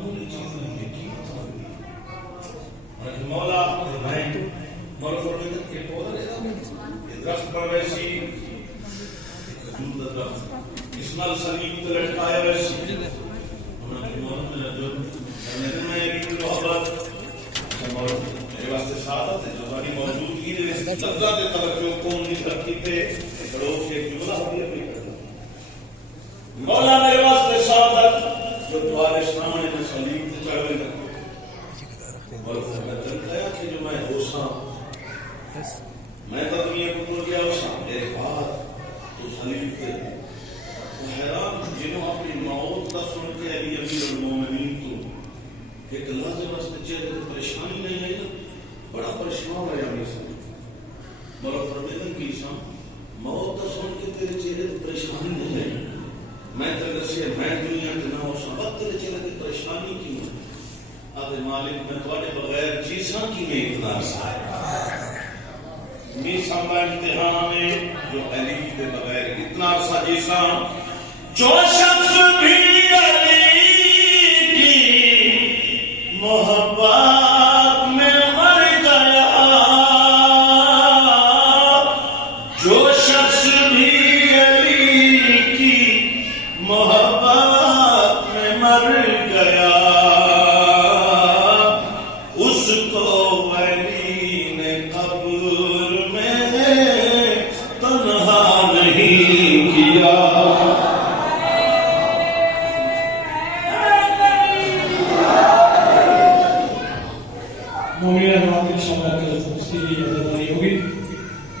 معمولی چیز نہیں ہے کی مولا میں مولا فرماتا ہے کہ پودا لے یہ درخت پر ویسی کھجور درخت اس نال سلیم تے لٹکایا ویسی انہوں نے مولا میں یہ بھی محبت میرے واسطے سعادت ہے جو ہماری موجودگی دے لفظات توجہ قوم کی ترقی پہ کھڑو کے جملہ ہوئی اپنی کرتا مولا میرے واسطے سعادت جو تمہارے سامنے میں سلیم تے چڑھے گا اور میں تنکایا کہ جو میں ہوساں میں تو دنیا کو تو کیا ہوساں میرے بعد تو سلیم تے حیران جنہوں اپنی موت کا سن کے علی امیر المومنین تو ایک لازم واسطے چہرے کو پریشانی نہیں آئی نا بڑا پریشان ہے ہمیں سن مولا فرمیدن کی سام موت کا سن کے تیرے چہرے کو پریشانی نہیں آئی میں تیرے سے میں دنیا کے نہ ہوساں بات تیرے چہرے کی پریشانی کی ہے اب مالک میں تھوڑے بغیر چیزاں کی میں اتنا سا میسا کا امتحان میں جو علی کے بغیر اتنا سا جیسا جو شخص بھی علی کی محبت میں مر گیا جو شخص بھی علی کی محبت میں مر گیا قبر میں تنہا نہیں